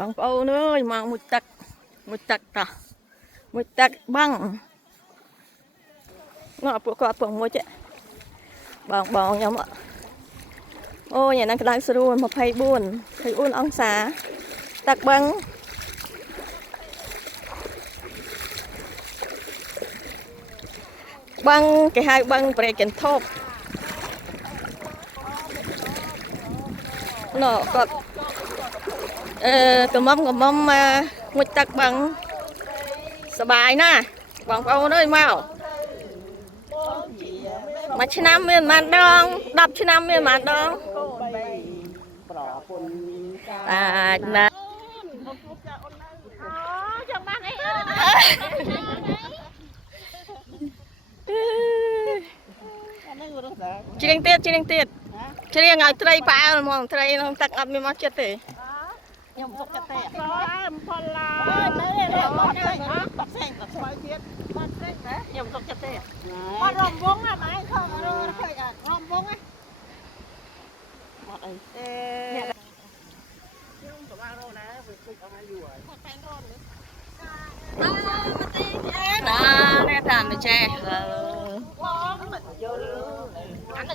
បងប្អូនអើយមកមួយទឹកតោះមួយទឹកបាំងនោះពួកគាត់ពងមួយចេះបងខ្ញុំអូយហ្នឹងក្តៅស្រួល24អង្សាទឹកបឹងគេហៅបឹងប្រេកកន្ធប់នោះគាត់កំមុំមួយទឹកបឹងសបាយណាស់បងប្អូនអើយមកមួយឆ្នាំមានប៉ុន្មានដង10ឆ្នាំមានប៉ុន្មានដងអាចណាចង់បានអីច្រៀងទៀតច្រៀងឲ្យត្រីផ្អើលហ្មងត្រីក្នុងទឹកអត់មានមកចិត្តទេខ្ញុំទុកចិត្តទេអំផលឡាបាត់ផ្សេងបាត់ទៀតខ្ញុំទុកចិត្តទេបាត់រំវងម៉ែខំឃើញរំវងបាត់អីខ្ញុំក៏បានរណាវាគិតអស់ហើយយូរហើយគាត់តែងរត់នេះតាមចេះបងមិនយល់អាន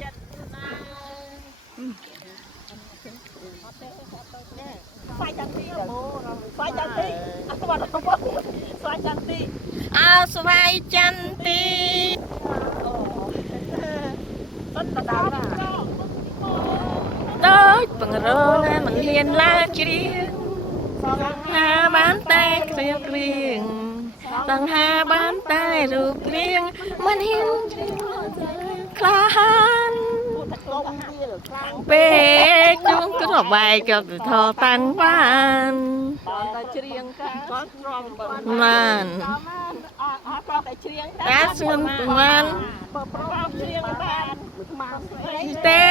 ស្វាយចន្ទីស្វាយចន្ទីអត់ស្វាយចន្ទីអើស្វាយចន្ទីបិទបដៅណាដូចបង្រោណាមិនហ៊ានឡើងជ្រៀងហាបានតែគ្រៀងដង្ហាបានតែរូបរាងមិនហ៊ានក្លាហានពេកជួងក៏បែកក៏ថតតាំងបានតែច្រៀងគាត់ត្រង់បានអត់តែច្រៀងតែស្ងឹមបានប្រមច្រៀងបានទេ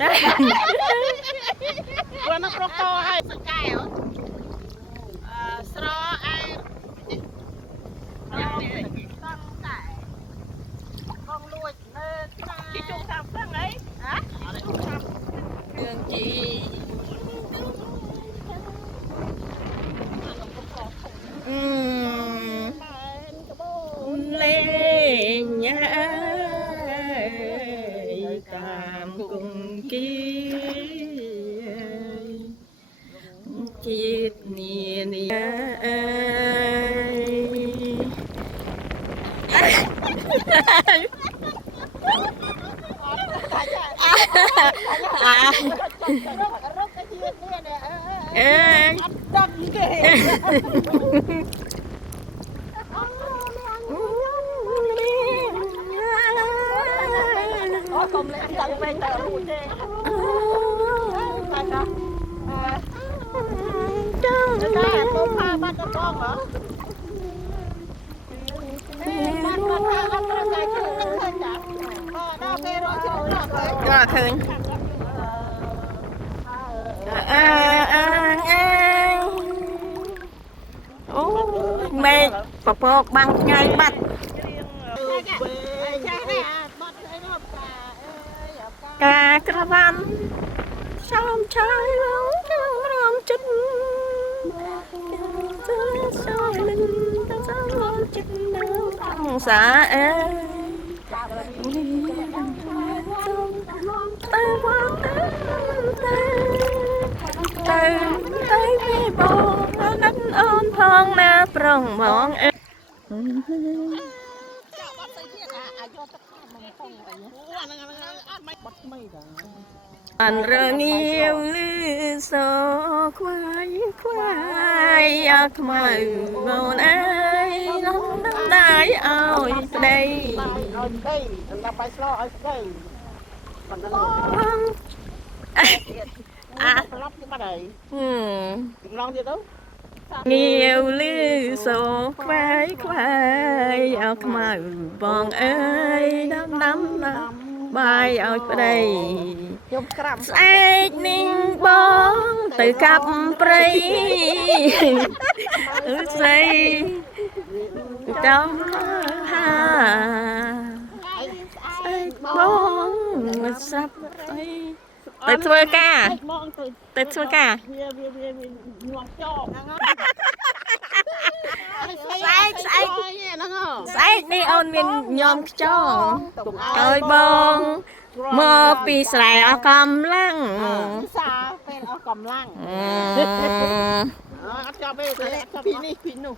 គាត់នឹងប្រុសតឲ្យសកែវស្រអែតាមតែកងលួចនៅគេជុំតាមស្ទឹងអីហ៎រឿងជីលេងញ៉ាយតាមគង្គីជាតិនាដឹងគេកុំលេងទៅវិញទៅរួចទេតែពុំផាបាត់ទៅបងហ៎បាត់អត់ត្រូវតែឃើញចាដល់គេរកចូលដល់ឃើញអូមេឃពពកបាំងថ្ងៃបាត់ការក្រវ៉ាន់សំឆាយឡើងក្នុងរំចិត្តចូលលឹងទៅចូលរំចិត្តនៅអង្សាអើទៅវ៉ាទៅពីបងនឹងអូនផងណាប្រងមកអើอันเรื่องเงี้ยวลือโซควายอยากมาเมาไอ้น้องได้เอาได้เราไปสโลเอาได้มันจะรับที่มาไหนลองดูดูเงี้ยวลือโซควายอยากมาบองเอ้ยน้ำបាយឲ្យប្តីខ្ញុំក្រាំស្អែកនិងបងទៅកាប់ព្រៃស្អីចំហាស្អែកបងស្រាប់ស្អី ទៅធ្វើការ មកទៅ ទៅធ្វើការ វាញាំចោហ្នឹង ស្អែកហ្នឹង ស្អែកនេះអូនមានញោមខ្ចងអើយបងមកពីស្រែអស់កម្លាំង សាពេលអស់កម្លាំងអត់ចាប់ទេពីនេះពីនោះ